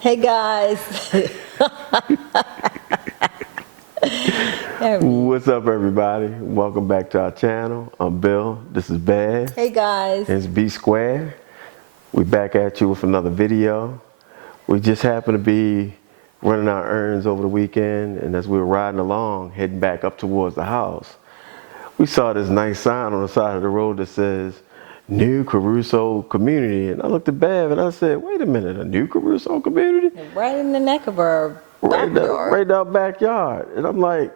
Hey guys. What's up, everybody? Welcome back to our channel. I'm Bill. This is Bad. Hey guys. It's B Square. We're back at you with another video. We just happened to be running our errands over the weekend, and as we were riding along, heading back up towards the house, we saw this nice sign on the side of the road that says, New Caruso Community. And I looked at Bev and I said, wait a minute, a new Caruso community? Right in the neck of our backyard. Right down backyard. And I'm like,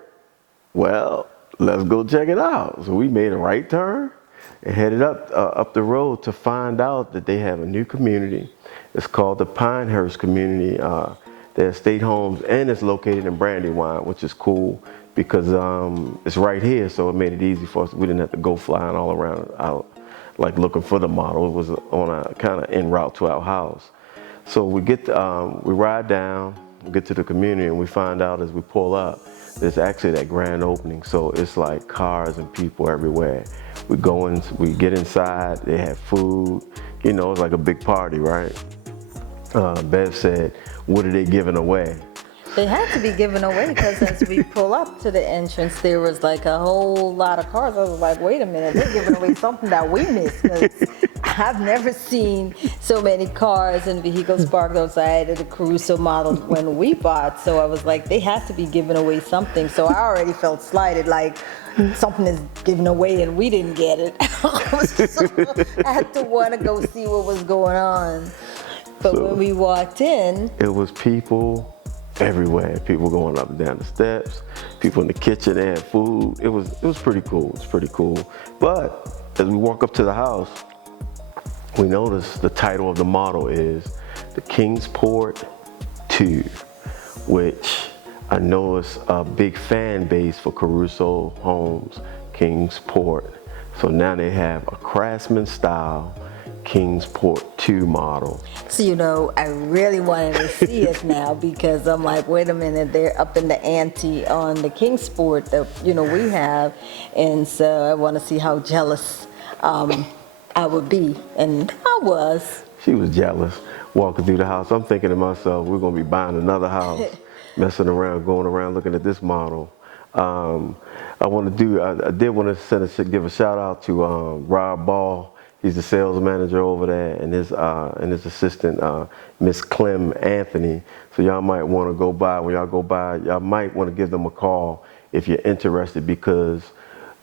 well, let's go check it out. So we made a right turn and headed up the road to find out that they have a new community. It's called the PINEHURST community. They have state homes, and it's located in Brandywine, which is cool because it's right here, so it made it easy for us. We didn't have to go flying all around out, like looking for the model. It was on a kind of en route to our house. So we ride down, we get to the community, and we find out as we pull up, there's actually that grand opening. So it's like cars and people everywhere. We get inside, they have food. You know, it's like a big party, right? Bev said, what are they giving away? They had to be given away because as we pull up to the entrance, there was like a whole lot of cars. I was like, wait a minute, they're giving away something that we missed, because I've never seen so many cars and vehicles parked outside of the Caruso model when we bought. So I was like, they have to be giving away something. So I already felt slighted, like something is given away and we didn't get it. So I had to want to go see what was going on. But when we walked in, it was people everywhere. People going up and down the steps, people in the kitchen, they had food. It was pretty cool. It's pretty cool. But as we walk up to the house, we notice the title of the model is the Kingsport II, which I know is a big fan base for Caruso Homes, Kingsport. So now they have a Craftsman style Kingsport II model. So, you know, I really wanted to see it now because I'm like, wait a minute, they're up in the ante on the Kingsport that, you know, we have. And so I want to see how jealous I would be. And I was. She was jealous walking through the house. I'm thinking to myself, we're going to be buying another house, messing around, going around looking at this model. I did want to give a shout out to Rob Ball. He's the sales manager over there, and his assistant, Miss Clem Anthony. So y'all might want to go by. When y'all go by, y'all might want to give them a call if you're interested, because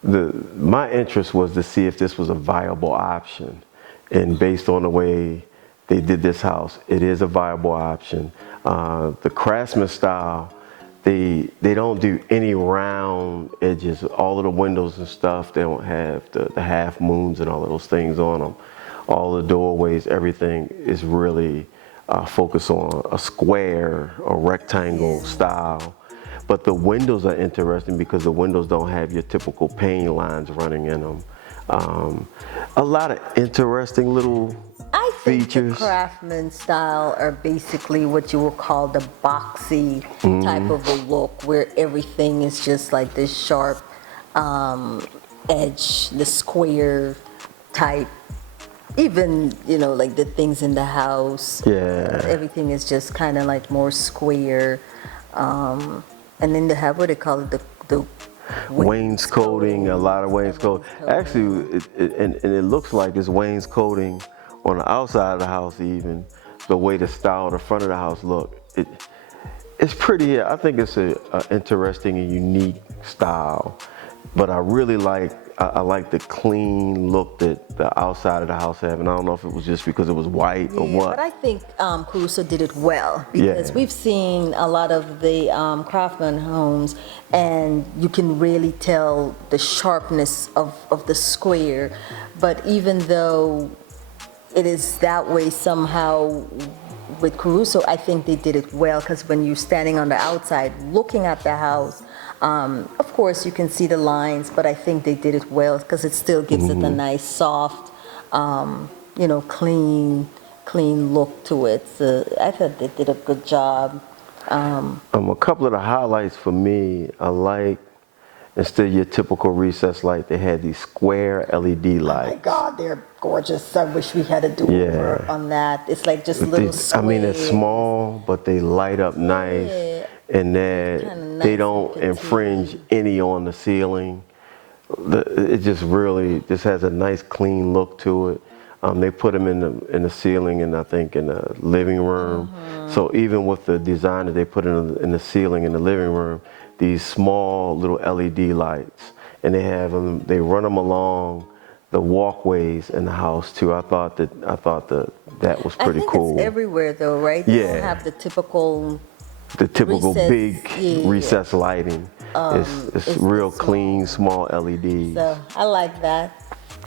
my interest was to see if this was a viable option. And based on the way they did this house, it is a viable option. The Craftsman style, they don't do any round edges. All of the windows and stuff, they don't have the half moons and all of those things on them. All the doorways, everything is really focused on a square or rectangle style. But the windows are interesting because the windows don't have your typical pane lines running in them. A lot of interesting little features. The Craftsman style are basically what you would call the boxy type of a look, where everything is just like this sharp edge, the square type. Even, you know, like the things in the house. Yeah. Everything is just kind of like more square. And then they have what they call it, the wainscoting, a lot of wainscoting. Actually, it looks like it's wainscoting on the outside of the house, even the way the style of the front of the house look. It's pretty. I think it's a interesting and unique style, but I really like the clean look that the outside of the house have, and I don't know if it was just because it was white or what. But I think Caruso did it well, because we've seen a lot of the Craftsman homes, and you can really tell the sharpness of the square. But even though it is that way somehow with Caruso, I think they did it well, because when you're standing on the outside looking at the house, of course you can see the lines, but I think they did it well because it still gives it a nice soft, you know, clean look to it. So I thought they did a good job. A couple of the highlights for me, I like instead of your typical recessed light, they had these square LED lights. Oh my God, they're gorgeous. I wish we had a do-over on that. It's like just little squares. I mean, they're small, but they light up nice, and they don't infringe any on the ceiling. It just really just has a nice clean look to it. They put them in the ceiling, and I think in the living room. So even with the design that they put in the ceiling in the living room, these small little LED lights, and they have them. They run them along the walkways in the house too. I thought that was pretty cool. I think it's everywhere though, right? They don't have the typical big recessed lighting. It's real clean, small LEDs. So I like that.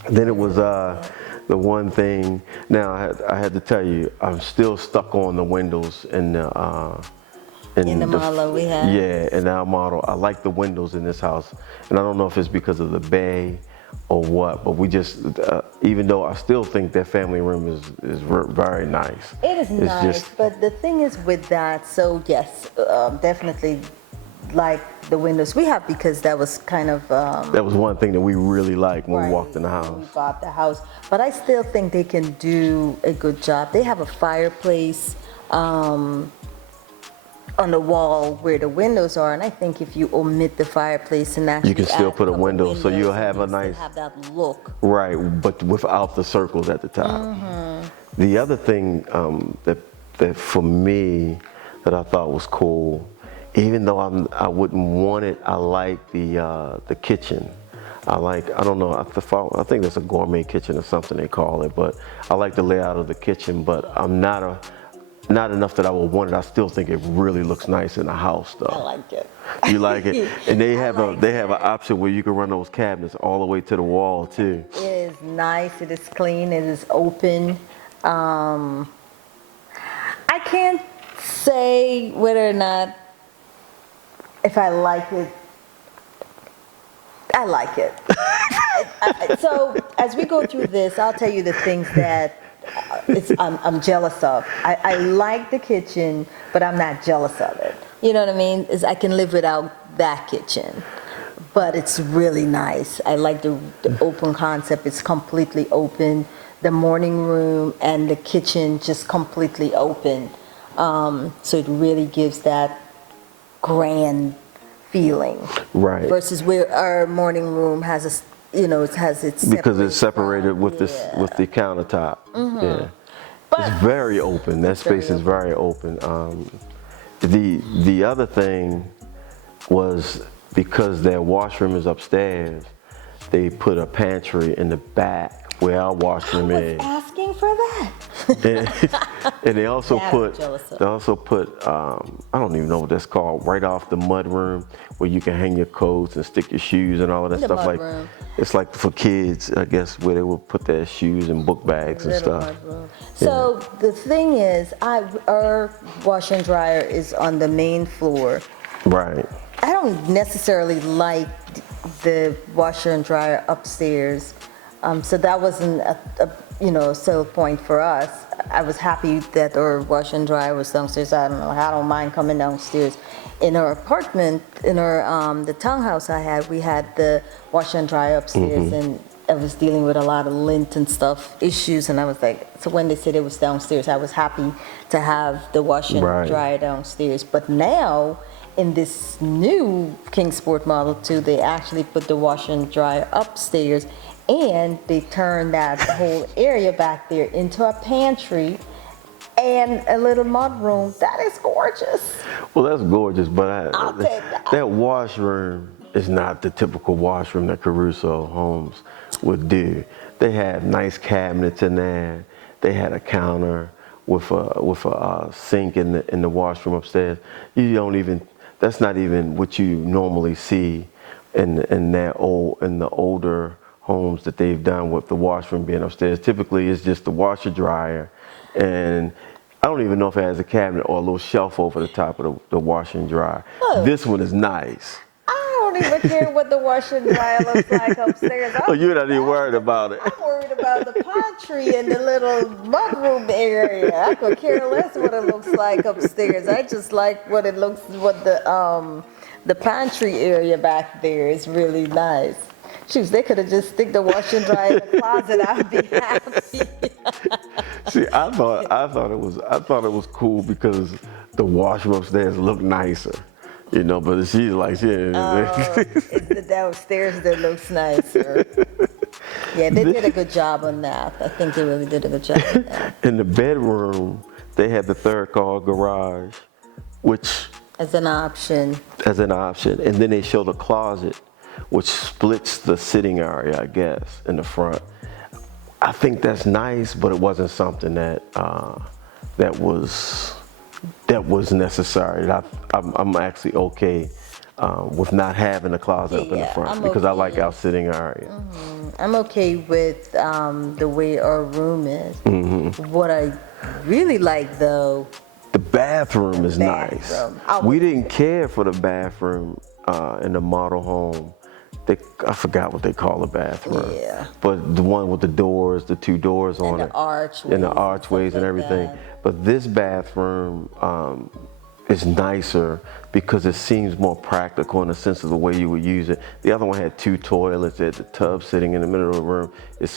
Then it was the one thing. Now I had to tell you, I'm still stuck on the windows in the model we have. Yeah, in our model. I like the windows in this house, and I don't know if it's because of the bay or what, but we just, even though I still think that family room is very nice. It is nice, but the thing is with that, so yes, definitely like the windows we have, because that was kind of that was one thing that we really liked when we walked in the house. When we bought the house, but I still think they can do a good job. They have a fireplace on the wall where the windows are, and I think if you omit the fireplace and actually you can still put a window, windows, so you'll have a nice, have that look. Right, but without the circles at the top. The other thing that for me that I thought was cool, even though I wouldn't want it, I like the kitchen. I don't know, I think that's a gourmet kitchen or something they call it, but I like the layout of the kitchen, but I'm not enough that I would want it. I still think it really looks nice in the house though. I like it. You like it? And they have an option where you can run those cabinets all the way to the wall too. It is nice, it is clean, it is open. I can't say whether or not if I like it. I like it. So as we go through this, I'll tell you the things that I'm jealous of. I like the kitchen, but I'm not jealous of it. You know what I mean? I can live without that kitchen, but it's really nice. I like the open concept. It's completely open. The morning room and the kitchen just completely open. So it really gives that grand feeling. Right. Versus where our morning room has it has its because it's separated with the countertop. Yeah, but it's very open. That space is very open. The other thing was, because their washroom is upstairs, they put a pantry in the back where our washroom is. Asking for that. And they also put I don't even know what that's called, right off the mud room, where you can hang your coats and stick your shoes and all of that stuff. Like room. It's like for kids, I guess, where they would put their shoes and book bags and stuff. So the thing is, our washer and dryer is on the main floor. Right. I don't necessarily like the washer and dryer upstairs. So that wasn't a sell point for us. I was happy that our washer and dryer was downstairs. I don't mind coming downstairs. In our apartment, in our the townhouse we had the washer and dryer upstairs, and I was dealing with a lot of lint and stuff issues, and I was like, so when they said it was downstairs, I was happy to have the washer and dryer downstairs. But now, in this new Kingsport Model 2, they actually put the washer and dryer upstairs, and they turned that whole area back there into a pantry and a little mud room. That is gorgeous. Well, that's gorgeous, but I'll take that. That washroom is not the typical washroom that Caruso Homes would do. They had nice cabinets in there. They had a counter with a sink in the washroom upstairs. That's not even what you normally see in the older homes that they've done with the washroom being upstairs. Typically, it's just the washer dryer, and I don't even know if it has a cabinet or a little shelf over the top of the washer and dryer. Oh. This one is nice. I don't don't even care what the washer and dryer looks like upstairs. Oh, you're not even worried about it. I'm worried about the pantry and the little mudroom area. I could care less what it looks like upstairs. I just like what it looks, what the pantry area back there is really nice. Shoot, they could have just stick the washer and dryer in the closet. I'd be happy. See, I thought it was cool because the washroom upstairs looked nicer, you know. But she's like, It's the downstairs that looks nicer. Yeah, they did a good job on that. I think they really did a good job on that. In the bedroom, they had the third car garage, which As an option. and then they showed a closet, which splits the sitting area, I guess, in the front. I think that's nice, but it wasn't something that was necessary. I'm actually okay with not having a closet up in the front because I like our sitting area. I'm okay with the way our room is. What I really like, though, the bathroom is nice. We didn't care for the bathroom in the model home. I forgot what they call the bathroom. Yeah. But the one with the doors, the two doors on it. And the archways and everything. But this bathroom is nicer because it seems more practical in the sense of the way you would use it. The other one had two toilets, it had the tub sitting in the middle of the room. It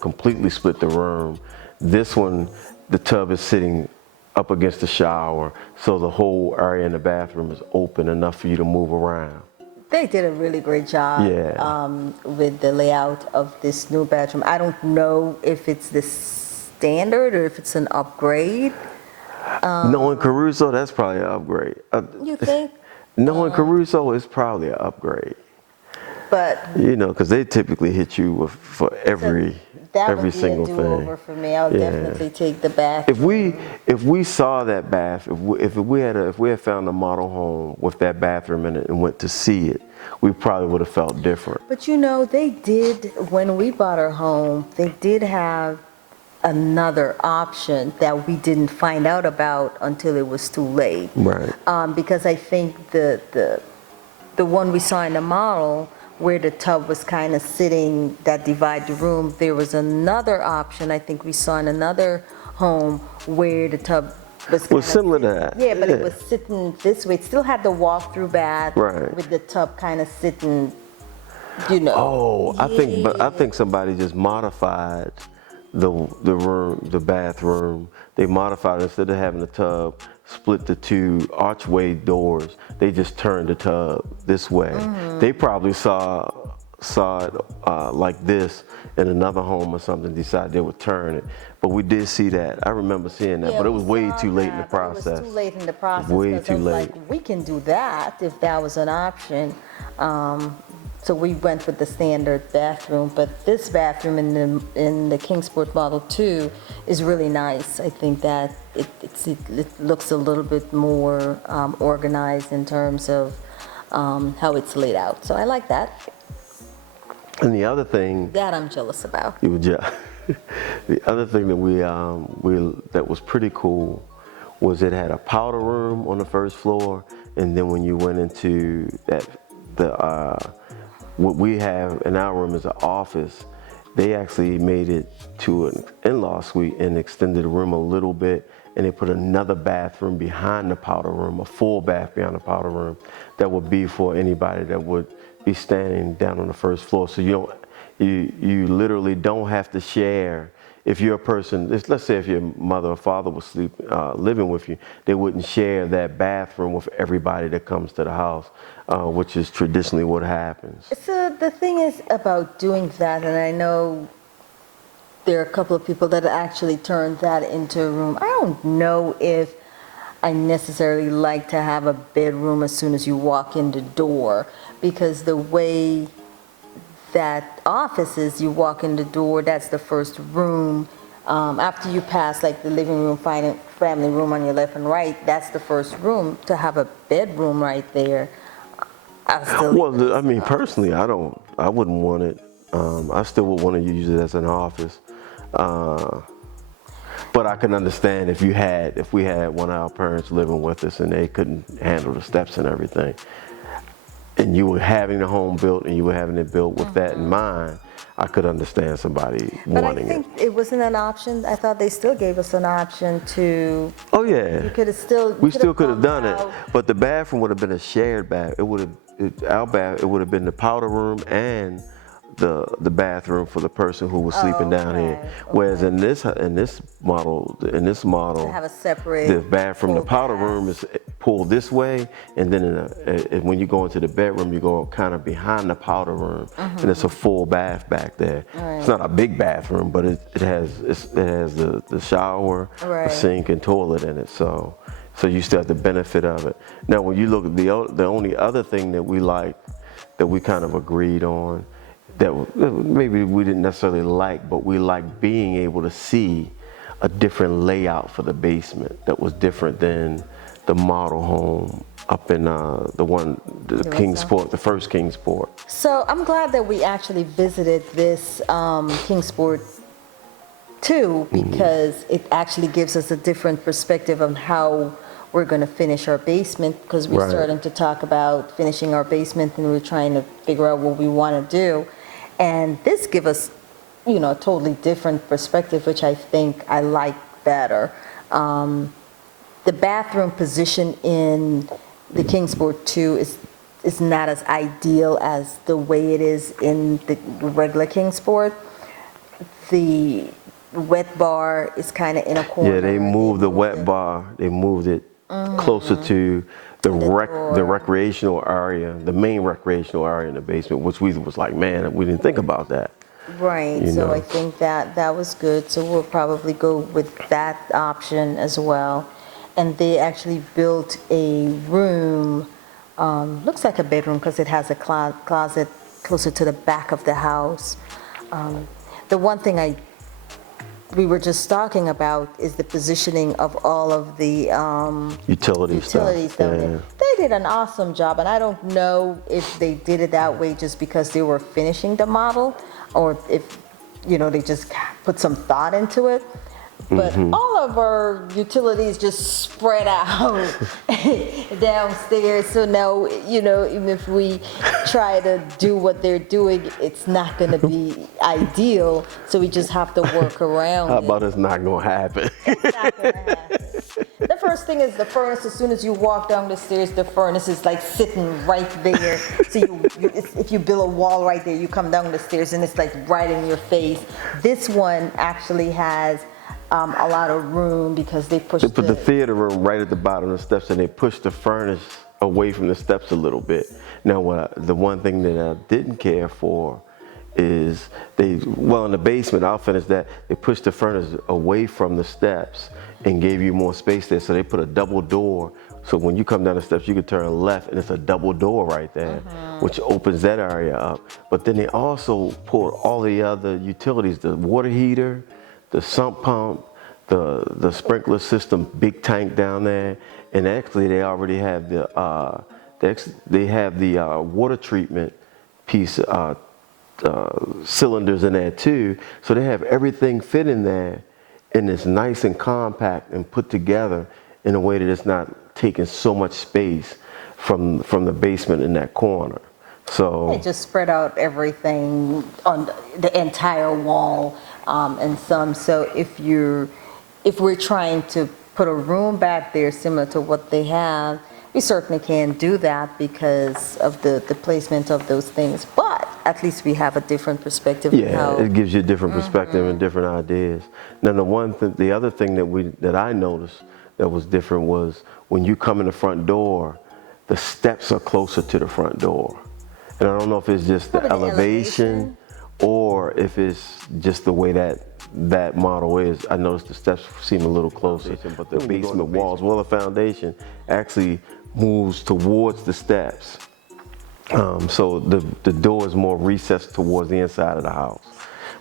completely split the room. This one, the tub is sitting up against the shower, so the whole area in the bathroom is open enough for you to move around. They did a really great job with the layout of this new bedroom. I don't know if it's the standard or if it's an upgrade. Knowing Caruso, that's probably an upgrade. You think? Knowing Caruso is probably an upgrade. But you know, because they typically hit you for every single thing. That would be a do-over for me. I would definitely take the bathroom. If we saw that bath, if we had found a model home with that bathroom in it and went to see it, we probably would have felt different. But you know, they did, when we bought our home, they did have another option that we didn't find out about until it was too late. Right. Because I think the one we saw in the model, where the tub was kind of sitting, that divided the room, there was another option I think we saw in another home where the tub was similar to that. Yeah, but it was sitting this way. It still had the walk-through bath with the tub kind of sitting, you know. Oh, I think somebody just modified the bathroom. They modified it. Instead of having the tub split the two archway doors, they just turned the tub this way. They probably saw it like this in another home or something, decided they would turn it. But we did see that. I remember seeing that, but it was way too late in the process. It was too late in the process. Way too late. Like, we can do that if that was an option. So we went with the standard bathroom, but this bathroom in the Kingsport Model 2 is really nice. I think that it looks a little bit more organized in terms of how it's laid out. So I like that. And the other thing that I'm jealous about. The other thing that that was pretty cool was it had a powder room on the first floor, and then when you went into what we have in our room is an office, they actually made it to an in-law suite and extended the room a little bit, and they put another bathroom behind the powder room, a full bath behind the powder room, that would be for anybody that would be standing down on the first floor. So you literally don't have to share. If you're a person, let's say if your mother or father was living with you, they wouldn't share that bathroom with everybody that comes to the house, which is traditionally what happens. So the thing is about doing that, and I know there are a couple of people that actually turned that into a room. I don't know if I necessarily like to have a bedroom as soon as you walk in the door, because the way that office is, you walk in the door, that's the first room. After you pass like the living room, family room on your left and right, that's the first room. To have a bedroom right there, I mean, personally, I wouldn't want it. I still would want to use it as an office. But I can understand if we had one of our parents living with us and they couldn't handle the steps and everything. and you were having the home built and you were having it built with that in mind, I could understand somebody But I wanting think it. it wasn't an option. I thought they still gave us an option to. Oh yeah, You could have still. we still could have done it, out. but the bathroom would have been a shared bath. It would have our bath. It would have been the powder room and the bathroom for the person who was sleeping down here. Whereas in this model, To have a separate. the bathroom, the full powder bath. room is pulled this way, and then when you go into the bedroom, you go kind of behind the powder room, and it's a full bath back there. It's not a big bathroom, but it has the shower, a sink, and toilet in it. So you still have the benefit of it. Now, when you look at the only other thing that we liked, that we kind of agreed on, that maybe we didn't necessarily like, but we liked being able to see a different layout for the basement that was different than the model home up in the Kingsport, the first Kingsport. So I'm glad that we actually visited this Kingsport II, because it actually gives us a different perspective on how we're going to finish our basement, because we're starting to talk about finishing our basement and we're trying to figure out what we want to do. And this gives us, a totally different perspective, which I think I like better. The bathroom position in the Kingsport II is not as ideal as the way it is in the regular Kingsport. The wet bar is kind of in a corner. Yeah, they moved the wet bar. They moved it closer to the recreational area, the main recreational area in the basement, which we was like, man, we didn't think about that. Right, so I think that was good. So we'll probably go with that option as well. And they actually built a room, looks like a bedroom because it has a closet closer to the back of the house. The one thing we were just talking about is the positioning of all of the utilities down stuff. there. They did an awesome job, and I don't know if they did it that way just because they were finishing the model, or if they just put some thought into it. But all of our utilities just spread out downstairs. So now, even if we try to do what they're doing, it's not going to be ideal. So we just have to work around How about it's not going to happen? It's not going to happen. The first thing is the furnace. As soon as you walk down the stairs, the furnace is like sitting right there. So if you build a wall right there, you come down the stairs and it's like right in your face. This one actually has a lot of room because they put the theater room right at the bottom of the steps, and they pushed the furnace away from the steps a little bit. Now, the one thing that I didn't care for is in the basement, I'll finish that, they pushed the furnace away from the steps and gave you more space there. So they put a double door. So when you come down the steps, you can turn left and it's a double door right there, which opens that area up. But then they also pulled all the other utilities, the water heater, the sump pump, the sprinkler system, big tank down there, and actually they already have the water treatment piece cylinders in there too. So they have everything fit in there, and it's nice and compact and put together in a way that it's not taking so much space from the basement in that corner. So they just spread out everything on the entire wall, and some. So if we're trying to put a room back there similar to what they have, we certainly can't do that because of the placement of those things. But at least we have a different perspective. Yeah, it gives you a different perspective and different ideas. Now, the other thing that I noticed that was different was when you come in the front door, the steps are closer to the front door. And I don't know if it's just the elevation or if it's just the way that model is. I noticed the steps seem a little closer, but the basement walls, the foundation actually moves towards the steps. So the door is more recessed towards the inside of the house.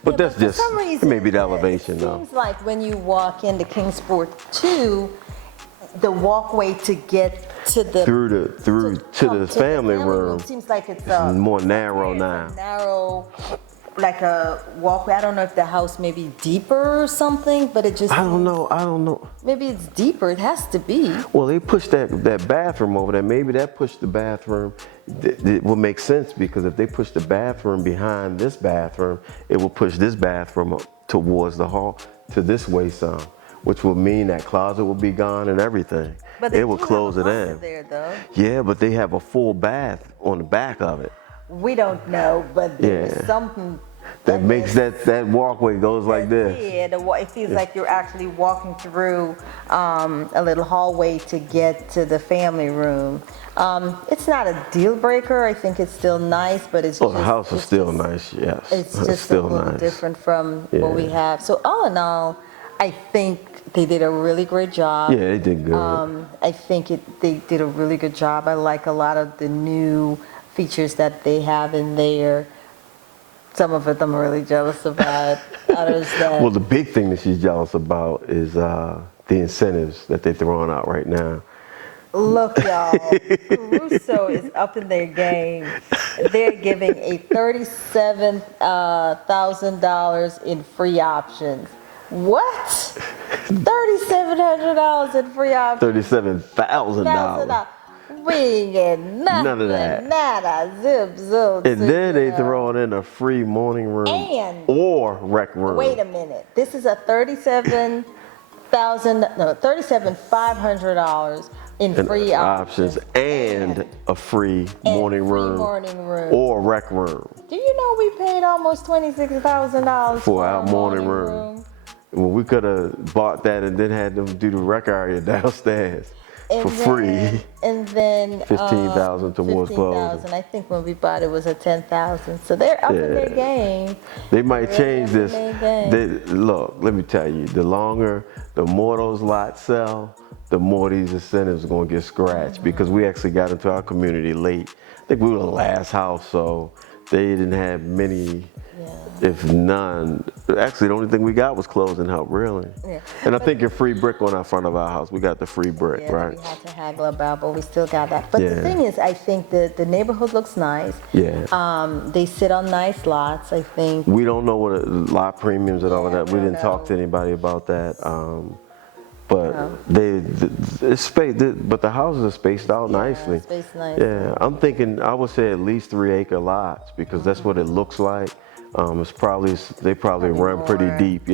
But that's just maybe the elevation, though. It seems like when you walk into Kingsport II, the walkway to get to the to the family room seems like it's more narrow now. Narrow like a walkway. I don't know if the house may be deeper or something, but it just. I don't know. Maybe it's deeper. It has to be. Well, they pushed that bathroom over there. Maybe that pushed the bathroom. It will make sense because if they push the bathroom behind this bathroom, it will push this bathroom up towards the hall to this way some, which will mean that closet will be gone and everything. But it will close it in. There, though. Yeah, but they have a full bath on the back of it. We don't know, but there's something that makes that walkway goes like this. Yeah, it feels like you're actually walking through a little hallway to get to the family room. It's not a deal breaker. I think it's still nice, but it's just, the house is still nice. Yes, it's just still a little nice. different from what we have. So all in all, I think they did a really great job. Yeah, they did good. I think they did a really good job. I like a lot of the new features that they have in there. Some of it I'm really jealous about. Others that. Well, the big thing that she's jealous about is the incentives that they're throwing out right now. Look, y'all, Caruso is up in their game. They're giving a $37,000 in free options. What? $3,700 in free options? $37,000. We ain't getting nothing. None of that. Nada, zip, zip. And then they throwing in a free morning room or rec room. Wait a minute. This is a $37,500 in free options and a free morning room or rec room. Do you know we paid almost $26,000 for our morning room? Well, we could have bought that and then had them do the rec area downstairs for free. And then $15,000 towards closing. I think when we bought it was a $10,000. So they're up in their game. They might change this. Look, let me tell you, the more those lots sell, the more these incentives are going to get scratched because we actually got into our community late. I think we were the last house, so they didn't have many, if none. Actually, the only thing we got was closing help, really. Yeah. And I think a free brick on our front of our house. We got the free brick, right? We had to haggle about, but we still got that. But the thing is, I think that the neighborhood looks nice. Yeah. They sit on nice lots, I think. We don't know what lot premiums and all of that. We didn't talk to anybody about that. But but the houses are spaced out nicely. Spaced nice. Yeah, I'm thinking I would say at least 3-acre lots because that's what it looks like. They probably run pretty deep,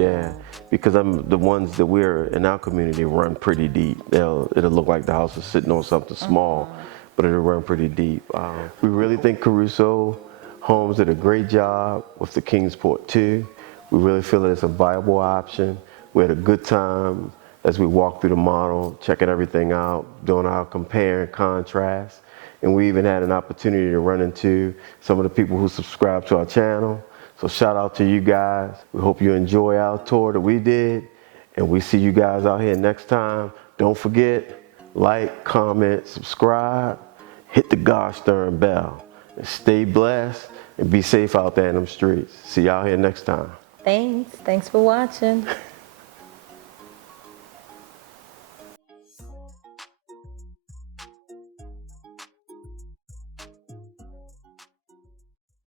because the ones that we're in our community run pretty deep. It'll look like the house is sitting on something small, but it'll run pretty deep. We really think Caruso Homes did a great job with the Kingsport II. We really feel that it's a viable option. We had a good time as we walked through the model, checking everything out, doing our compare and contrast. And we even had an opportunity to run into some of the people who subscribe to our channel. So shout out to you guys. We hope you enjoy our tour that we did. And we see you guys out here next time. Don't forget, like, comment, subscribe, hit the gosh darn bell. And stay blessed and be safe out there in them streets. See y'all here next time. Thanks for watching.